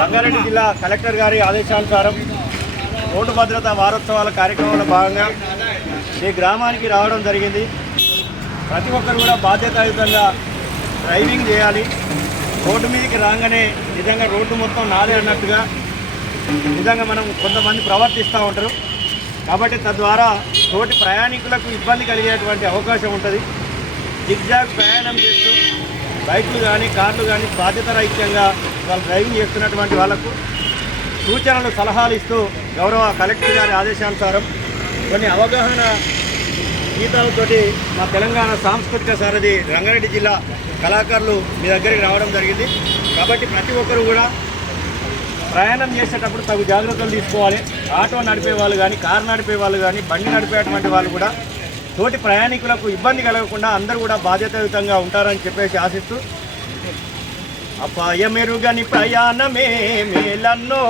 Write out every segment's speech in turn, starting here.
రంగారెడ్డి జిల్లా కలెక్టర్ గారి ఆదేశానుసారం రోడ్డు భద్రతా వారోత్సవాల కార్యక్రమంలో భాగంగా ఈ గ్రామానికి రావడం జరిగింది. ప్రతి ఒక్కరు కూడా బాధ్యతాయుతంగా డ్రైవింగ్ చేయాలి. రోడ్డు మీదకి రాగానే నిజంగా రోడ్డు మొత్తం నాదే అన్నట్టుగా నిజంగా మనం కొంతమంది ప్రవర్తిస్తూ ఉంటారు. కాబట్టి తద్వారా తోటి ప్రయాణికులకు ఇబ్బంది కలిగేటువంటి అవకాశం ఉంటుంది. జిగ్జాగ్ ప్రయాణం చేస్తూ బైకులు కానీ కార్లు కానీ బాధ్యతారహిత్యంగా వాళ్ళు డ్రైవింగ్ చేస్తున్నటువంటి వాళ్ళకు సూచనలు సలహాలు ఇస్తూ గౌరవ కలెక్టర్ గారి ఆదేశానుసారం కొన్ని అవగాహన గీతాలతోటి మా తెలంగాణ సాంస్కృతిక సారథి రంగారెడ్డి జిల్లా కళాకారులు మీ దగ్గరికి రావడం జరిగింది. కాబట్టి ప్రతి ఒక్కరు కూడా ప్రయాణం చేసేటప్పుడు తగు జాగ్రత్తలు తీసుకోవాలి. ఆటో నడిపే వాళ్ళు కానీ కారు నడిపే వాళ్ళు కానీ బండి నడిపేటువంటి వాళ్ళు కూడా తోటి ప్రయాణికులకు ఇబ్బంది కలగకుండా అందరూ కూడా బాధ్యతాయుతంగా ఉంటారని చెప్పేసి ఆశిస్తూ అపాయమెరుగని ప్రయాణమే మేలన్నో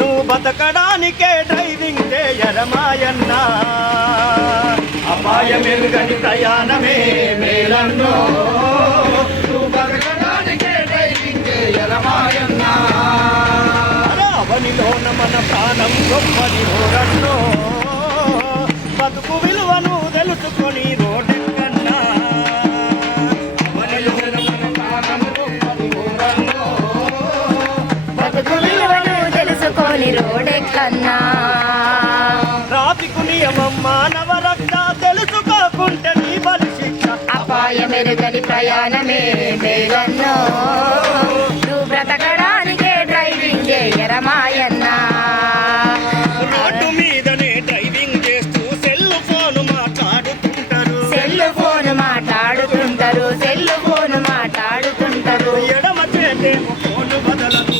నువ్వు బతకడానికే డ్రైవింగ్ చేయరమాయన్నా. అపాయమెరుగని ప్రయాణమే మేలన్నో నువ్వు బతకడానికే డ్రైవింగ్ చేయరమాయన్నా. అవనిలోన మన ప్రాణం గొప్పది రోరన్నో బతుకు విలువను తెలుసుకొని రోడ్డెక్కన్నా. బతుకు విలువను తెలుసుకొని రోడ్డెక్కన్నా. ట్రాఫిక్ నియమం మానవ రక్ష తెలుసుకోకుంటే నీ బలి శిక్ష. అపాయమెరుగని ప్రయాణమే మేలన్నో నువ్వు బ్రతకడానికే డ్రైవింగ్ చేయరమాయన్నా. రోడ్డు మీదనే డ్రైవింగ్ చేస్తూ సెల్ ఫోన్ మాట్లాడుతుంటారు. ఎడమ చేతేమో ఫోన్ బదలదు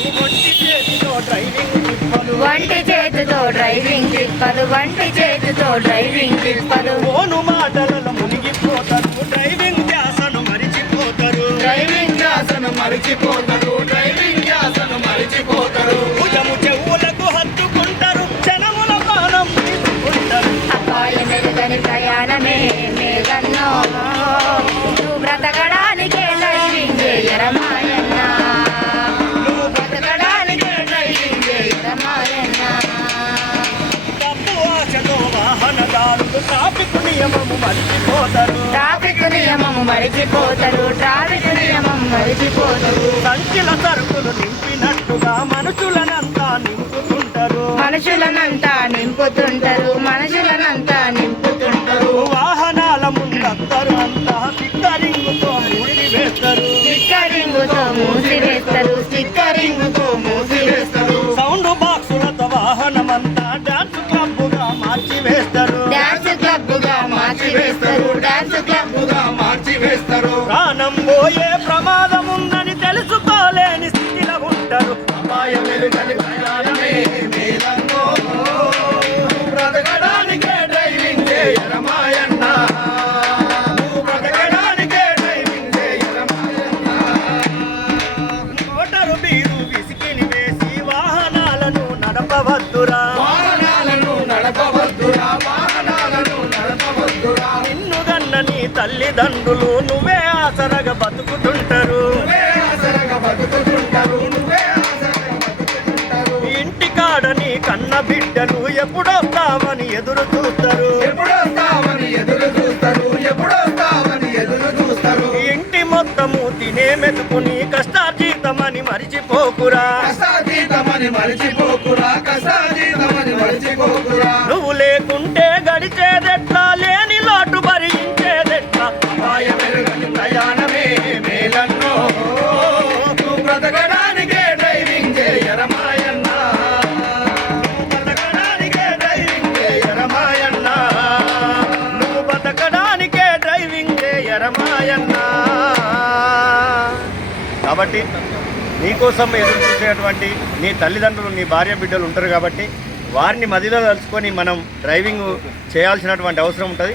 ఒంటి చేతితో డ్రైవింగ్ తిప్పదు. ఫోను మాటలలో మునిగిపోతారు. డ్రైవింగ్ ధ్యాసను మరిచిపోతారు. భుజము చెవులకు హత్తుకుంటారు. క్షణముల ప్రాణం తీసుకుంటారు. అపాయమెరుగని ప్రయాణమే మేలన్నో నువ్వు బ్రతకడానికే డ్రైవింగ్ చేయరమాయన్నా. తప్పు ఆశతో వాహనదారులు ట్రాఫిక్ నియమము మరిచిపోతారు. సంచిల సరుకులు నింపినట్టుగా మనుషులనంతా నింపుతుంటారు. వాహనాల ముందత్తరు అంతా స్టిక్కరింగుతో మూసివేస్తారు. Sound బాక్సులతో వాహనమంతా dance క్లబ్బుగా మార్చివేస్తారు. ప్రాణం పోయే ప్రమాదం ఉందని తెలుసుకోలేని స్థితిలో ఉంటారు. అపాయమెరుగని ప్రయాణమే మేలన్నో బ్రతకడానికే డ్రైవింగ్ చేయరమాయన్నా. మోటారు బీరు విసికిని వేసి వాహనాలను నడపవద్దురా. నిన్ను గన్న నీ తల్లిదండ్రులు నువ్వే ఆసరగా బతుకుతుంటారు. ఇంటికాడ నీ కన్న బిడ్డలు ఎప్పుడొస్తామని ఎదురు చూస్తారు. ఇంటి మొత్తము తినే మెతుకుని కష్టార్జితమని మరిచిపోకురా. నువ్వు లేకుంటే గడిచేదెట్లా, లేని లోటు భరించేదెట్లా. అపాయమెరుగని ప్రయాణమే మేలన్నో నువ్వు బ్రతకడానికే డ్రైవింగ్ చేయరమాయన్నా. కాబట్టి నీకోసం ఎదురు చూసేటువంటి నీ తల్లిదండ్రులు నీ భార్య బిడ్డలు ఉంటారు. కాబట్టి వారిని మదిలో తలుచుకొని మనం డ్రైవింగ్ చేయాల్సినటువంటి అవసరం ఉంటుంది.